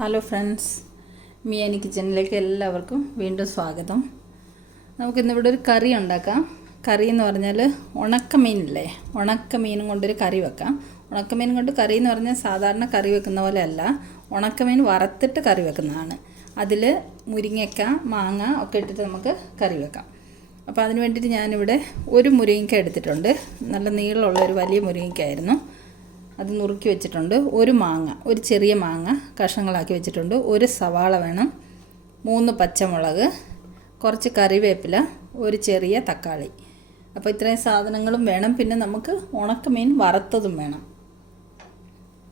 Hello friends, മിയാനി കിച്ചണിലേക്ക് എല്ലാവർക്കും വീണ്ടും സ്വാഗതം. നമുക്കിന്നിവിടെ ഒരു കറി ഉണ്ടാക്കാം. കറി എന്ന് പറഞ്ഞാൽ ഉണക്കമീനില്ലേ, ഉണക്കമീനും കൊണ്ടൊരു കറി വെക്കാം. ഉണക്കമീൻ കൊണ്ട് കറി എന്ന് പറഞ്ഞാൽ സാധാരണ കറി വെക്കുന്ന പോലെ അല്ല, ഉണക്കമീൻ വറുത്തിട്ട് കറി വെക്കുന്നതാണ്. അതിൽ മുരിങ്ങയ്ക്ക, മാങ്ങ ഒക്കെ ഇട്ടിട്ട് നമുക്ക് കറി വെക്കാം. അപ്പോൾ അതിന് വേണ്ടിയിട്ട് ഞാനിവിടെ ഒരു മുരിങ്ങയ്ക്ക എടുത്തിട്ടുണ്ട്. നല്ല നീളമുള്ള ഒരു വലിയ മുരിങ്ങയ്ക്കായിരുന്നു. അത് നുറുക്കി വെച്ചിട്ടുണ്ട്. ഒരു മാങ്ങ, ഒരു ചെറിയ മാങ്ങ കഷ്ണങ്ങളാക്കി വെച്ചിട്ടുണ്ട്. ഒരു സവാള വേണം, 3 പച്ചമുളക്, കുറച്ച് കറിവേപ്പില, ഒരു ചെറിയ തക്കാളി. അപ്പോൾ ഇത്രയും സാധനങ്ങളും വേണം. പിന്നെ നമുക്ക് ഉണക്കമീൻ വറുത്തതും വേണം.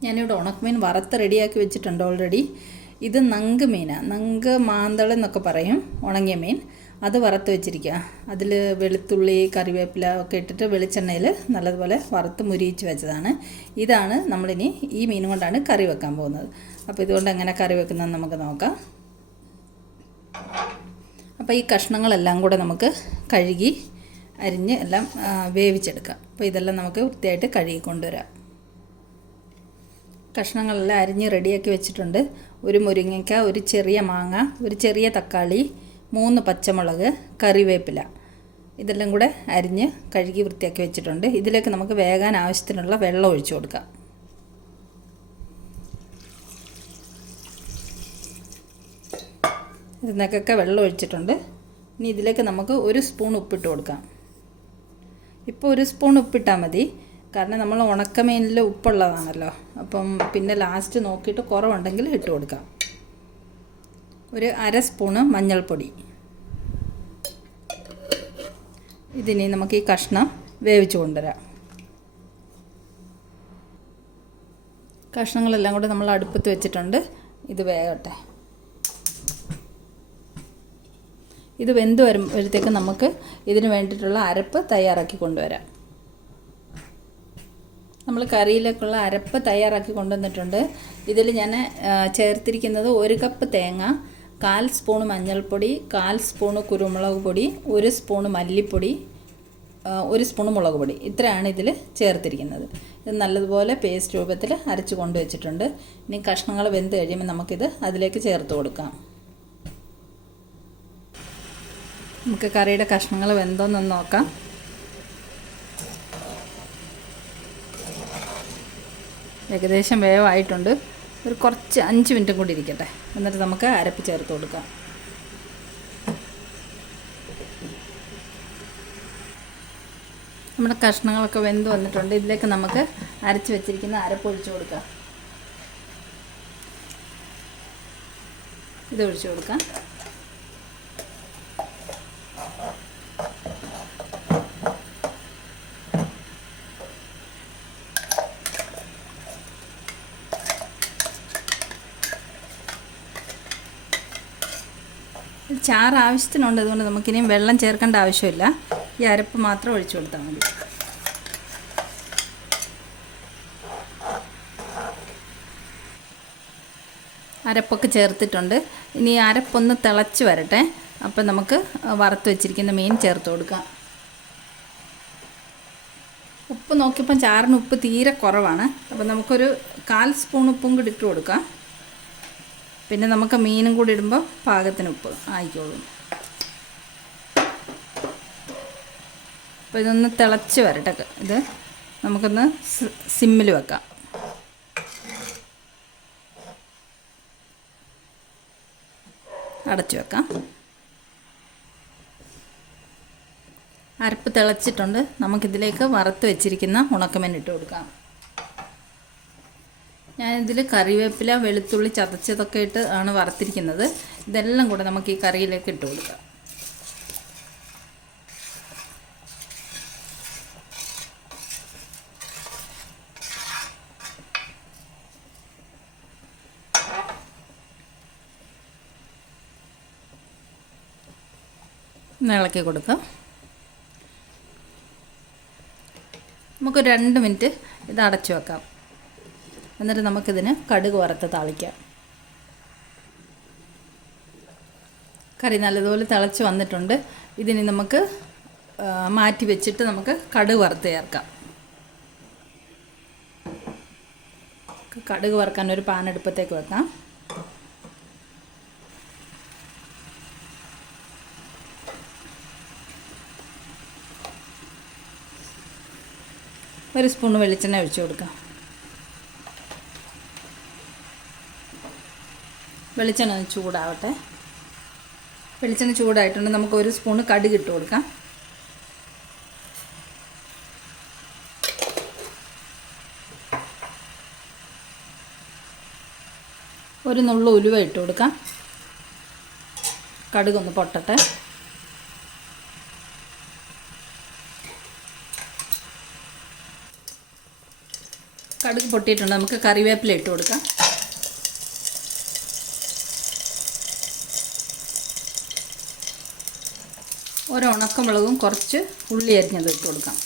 ഞാനിവിടെ ഉണക്കമീൻ വറുത്ത് റെഡിയാക്കി വെച്ചിട്ടുണ്ട് ഓൾറെഡി. ഇത് നങ്ക് മീനാണ്, നങ്ക് മാന്തൾ എന്നൊക്കെ പറയും, ഉണങ്ങിയ മീൻ. അത് വറുത്ത് വെച്ചിരിക്കുക. അതിൽ വെളുത്തുള്ളി, കറിവേപ്പില ഒക്കെ ഇട്ടിട്ട് വെളിച്ചെണ്ണയിൽ നല്ലതുപോലെ വറുത്ത് മുരിയിച്ച് വെച്ചതാണ്. ഇതാണ് നമ്മളിനി ഈ മീൻ കൊണ്ടാണ് കറി വെക്കാൻ പോകുന്നത്. അപ്പോൾ ഇതുകൊണ്ട് എങ്ങനെ കറി വെക്കുന്നതെന്ന് നമുക്ക് നോക്കാം. അപ്പോൾ ഈ കഷ്ണങ്ങളെല്ലാം കൂടെ നമുക്ക് കഴുകി അരിഞ്ഞ് എല്ലാം വേവിച്ചെടുക്കാം. അപ്പോൾ ഇതെല്ലാം നമുക്ക് വൃത്തിയായിട്ട് കഴുകി കൊണ്ടുവരാം. കഷ്ണങ്ങളെല്ലാം അരിഞ്ഞ് റെഡിയാക്കി വെച്ചിട്ടുണ്ട്. ഒരു മുരിങ്ങയ്ക്ക, ഒരു ചെറിയ മാങ്ങ, ഒരു ചെറിയ തക്കാളി, 3 പച്ചമുളക്, കറിവേപ്പില, ഇതെല്ലാം കൂടെ അരിഞ്ഞ് കഴുകി വൃത്തിയാക്കി വെച്ചിട്ടുണ്ട്. ഇതിലേക്ക് നമുക്ക് വേകാൻ ആവശ്യത്തിനുള്ള വെള്ളം ഒഴിച്ചു കൊടുക്കാം. ഇതിനൊക്കെ വെള്ളം ഒഴിച്ചിട്ടുണ്ട്. ഇനി ഇതിലേക്ക് നമുക്ക് 1 സ്പൂൺ ഉപ്പിട്ട് കൊടുക്കാം. ഇപ്പോൾ 1 സ്പൂൺ ഉപ്പിട്ടാൽ മതി, കാരണം നമ്മൾ ഉണക്കമീനിൽ ഉപ്പുള്ളതാണല്ലോ. അപ്പം പിന്നെ ലാസ്റ്റ് നോക്കിയിട്ട് കുറവുണ്ടെങ്കിൽ ഇട്ട് കൊടുക്കാം. ഒരു 1/2 സ്പൂണ് മഞ്ഞൾപ്പൊടി. ഇതിനി നമുക്ക് ഈ കഷ്ണം വേവിച്ച് കൊണ്ടുവരാം. കഷ്ണങ്ങളെല്ലാം കൂടെ നമ്മൾ അടുപ്പത്ത് വെച്ചിട്ടുണ്ട്. ഇത് വേകട്ടെ. ഇത് വെന്ത് വരുമ്പോഴത്തേക്ക് നമുക്ക് ഇതിന് വേണ്ടിയിട്ടുള്ള അരപ്പ് തയ്യാറാക്കി കൊണ്ടുവരാം. നമ്മൾ കറിയിലേക്കുള്ള അരപ്പ് തയ്യാറാക്കി കൊണ്ടുവന്നിട്ടുണ്ട്. ഇതിൽ ഞാൻ ചേർത്തിരിക്കുന്നത് 1 കപ്പ് തേങ്ങ, 1/4 സ്പൂൺ മഞ്ഞൾപ്പൊടി, 1/4 സ്പൂൺ കുരുമുളക് പൊടി, 1 സ്പൂൺ മല്ലിപ്പൊടി, 1 സ്പൂൺ മുളക് പൊടി. ഇത്രയാണ് ഇതിൽ ചേർത്തിരിക്കുന്നത്. ഇത് നല്ലതുപോലെ പേസ്റ്റ് രൂപത്തിൽ അരച്ച് കൊണ്ടുവച്ചിട്ടുണ്ട്. ഇനി കഷ്ണങ്ങൾ വെന്ത് കഴിയുമ്പോൾ നമുക്കിത് അതിലേക്ക് ചേർത്ത് കൊടുക്കാം. നമുക്ക് കറിയുടെ കഷ്ണങ്ങൾ വെന്തോന്നൊന്ന് നോക്കാം. ഏകദേശം വേവായിട്ടുണ്ട്. ഒരു കുറച്ച് 5 മിനിറ്റും കൂടി ഇരിക്കട്ടെ. എന്നിട്ട് നമുക്ക് അരപ്പ് ചേർത്ത് കൊടുക്കാം. നമ്മുടെ കഷ്ണങ്ങളൊക്കെ വെന്ത് വന്നിട്ടുണ്ട്. ഇതിലേക്ക് നമുക്ക് അരച്ച് വെച്ചിരിക്കുന്ന അരപ്പ് ഒഴിച്ചു കൊടുക്കാം. ഇത് ഒഴിച്ചു കൊടുക്കാം. ചാറ് ആവശ്യത്തിനുണ്ട്, അതുകൊണ്ട് നമുക്കിനിയും വെള്ളം ചേർക്കേണ്ട ആവശ്യമില്ല. ഈ അരപ്പ് മാത്രം ഒഴിച്ചു കൊടുത്താൽ മതി. അരപ്പൊക്കെ ചേർത്തിട്ടുണ്ട്. ഇനി അരപ്പൊന്ന് തിളച്ച് വരട്ടെ. അപ്പം നമുക്ക് വറുത്ത് വെച്ചിരിക്കുന്ന മീൻ ചേർത്ത് കൊടുക്കാം. ഉപ്പ് നോക്കിയപ്പം ചാറിന് ഉപ്പ് തീരെ കുറവാണ്. അപ്പം നമുക്കൊരു 1/4 സ്പൂൺ ഉപ്പും കൂടി ഇട്ട് കൊടുക്കാം. പിന്നെ നമുക്ക് മീനും കൂടി ഇടുമ്പോൾ പാകത്തിന് ഉപ്പ് ആയിക്കോളും. അപ്പോൾ ഇതൊന്ന് തിളച്ച് വരട്ടെ. ഇത് നമുക്കൊന്ന് സിമ്മിൽ വെക്കാം. അടച്ചു വെക്കാം. അരപ്പ് തിളച്ചിട്ടുണ്ട്. നമുക്കിതിലേക്ക് വറുത്ത് വെച്ചിരിക്കുന്ന ഉണക്കമീൻ ഇട്ട് കൊടുക്കാം. ഞാനിതിൽ കറിവേപ്പില, വെളുത്തുള്ളി ചതച്ചതൊക്കെ ഇട്ട് ആണ് വറുത്തിരിക്കുന്നത്. ഇതെല്ലാം കൂടെ നമുക്ക് ഈ കറിയിലേക്ക് ഇട്ട് കൊടുക്കാം. ഇളക്കി കൊടുക്കാം. നമുക്കൊരു 2 മിനിറ്റ് ഇത് അടച്ചു വെക്കാം. എന്നിട്ട് നമുക്കിതിന് കടുക് വറുത്ത് താളിക്കാം. കറി നല്ലതുപോലെ തിളച്ച് വന്നിട്ടുണ്ട്. ഇതിന് നമുക്ക് മാറ്റി വെച്ചിട്ട് നമുക്ക് കടുക് വറുത്ത് ചേർക്കാം. കടുക് വറുക്കാൻ ഒരു പാൻ അടുപ്പത്തേക്ക് വെക്കാം. 1 സ്പൂൺ വെളിച്ചെണ്ണ ഒഴിച്ച് കൊടുക്കാം. വെളിച്ചെണ്ണ ഒന്ന് ചൂടാവട്ടെ. വെളിച്ചെണ്ണ ചൂടായിട്ടുണ്ട്. നമുക്ക് 1 സ്പൂൺ കടുക് ഇട്ട് കൊടുക്കാം. ഒരു നുള്ളു ഉലുവ ഇട്ട് കൊടുക്കാം. കടുകൊന്ന് പൊട്ടട്ടെ. കടുക് പൊട്ടിയിട്ടുണ്ട്. നമുക്ക് കറിവേപ്പില ഇട്ട് കൊടുക്കാം. ഒരു ഉണക്കമുളകും കുറച്ച് ഉള്ളി അരിഞ്ഞത് ഇട്ട് കൊടുക്കാം.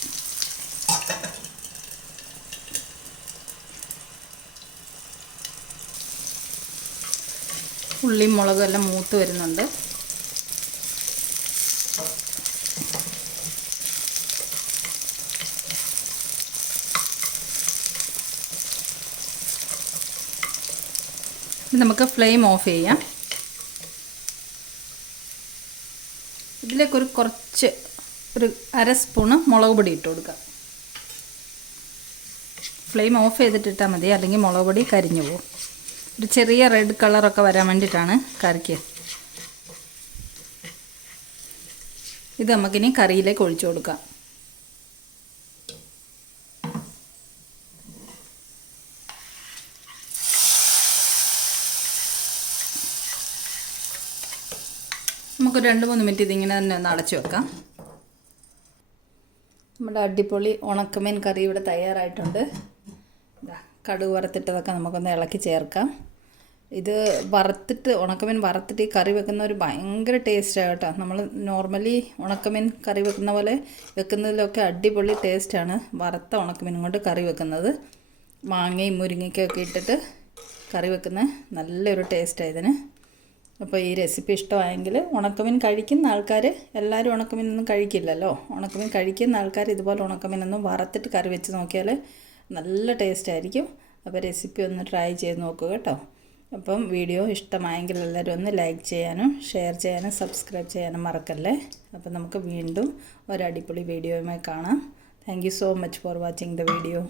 ഉള്ളിയും മുളകും എല്ലാം മൂത്ത് വരുന്നുണ്ട്. നമുക്ക് ഫ്ലെയിം ഓഫ് ചെയ്യാം. ഇതിലേക്ക് കുറച്ച് ഒരു 1/2 സ്പൂണ് മുളക് പൊടി ഇട്ട് കൊടുക്കാം. ഫ്ലെയിം ഓഫ് ചെയ്തിട്ടിട്ടാൽ മതി, അല്ലെങ്കിൽ മുളക് പൊടി കരിഞ്ഞു പോകും. ഒരു ചെറിയ റെഡ് കളറൊക്കെ വരാൻ വേണ്ടിയിട്ടാണ് കറിക്ക്. ഇത് നമുക്കിനി കറിയിലേക്ക് ഒഴിച്ചു കൊടുക്കാം. നമുക്ക് 2-3 മിനിറ്റ് ഇതിങ്ങനെ തന്നെ ഒന്ന് അടച്ചു വെക്കാം. നമ്മുടെ അടിപൊളി ഉണക്കമീൻ കറി ഇവിടെ തയ്യാറായിട്ടുണ്ട്. കടുക് വറുത്തിട്ടതൊക്കെ നമുക്കൊന്ന് ഇളക്കി ചേർക്കാം. ഇത് ഉണക്കമീൻ വറുത്തിട്ട് ഈ കറി വെക്കുന്ന ഒരു ഭയങ്കര ടേസ്റ്റാണ് കേട്ടോ. നമ്മൾ നോർമലി ഉണക്കമീൻ കറി വെക്കുന്ന പോലെ വെക്കുന്നതിലൊക്കെ അടിപൊളി ടേസ്റ്റാണ് വറുത്ത ഉണക്കമീൻ കൊണ്ട് കറി വെക്കുന്നത്. മാങ്ങയും മുരിങ്ങയ്ക്കൊക്കെ ഇട്ടിട്ട് കറി വെക്കുന്ന നല്ലൊരു ടേസ്റ്റാണ് ഇതിന്. അപ്പോൾ ഈ റെസിപ്പി ഇഷ്ടമായെങ്കിൽ, ഉണക്കമീൻ കഴിക്കുന്ന ആൾക്കാർ, എല്ലാവരും ഉണക്കമീനൊന്നും കഴിക്കില്ലല്ലോ, ഉണക്കമീൻ കഴിക്കുന്ന ആൾക്കാർ ഇതുപോലെ ഉണക്കമീനൊന്നും വറുത്തിട്ട് കറി വെച്ച് നോക്കിയാൽ നല്ല ടേസ്റ്റ് ആയിരിക്കും. അപ്പോൾ റെസിപ്പി ഒന്ന് ട്രൈ ചെയ്ത് നോക്കുക കേട്ടോ. അപ്പം വീഡിയോ ഇഷ്ടമായെങ്കിൽ എല്ലാവരും ഒന്ന് ലൈക്ക് ചെയ്യാനും ഷെയർ ചെയ്യാനും സബ്സ്ക്രൈബ് ചെയ്യാനും മറക്കല്ലേ. അപ്പം നമുക്ക് വീണ്ടും ഒരു അടിപൊളി വീഡിയോയുമായി കാണാം. Thank you so much for watching the video.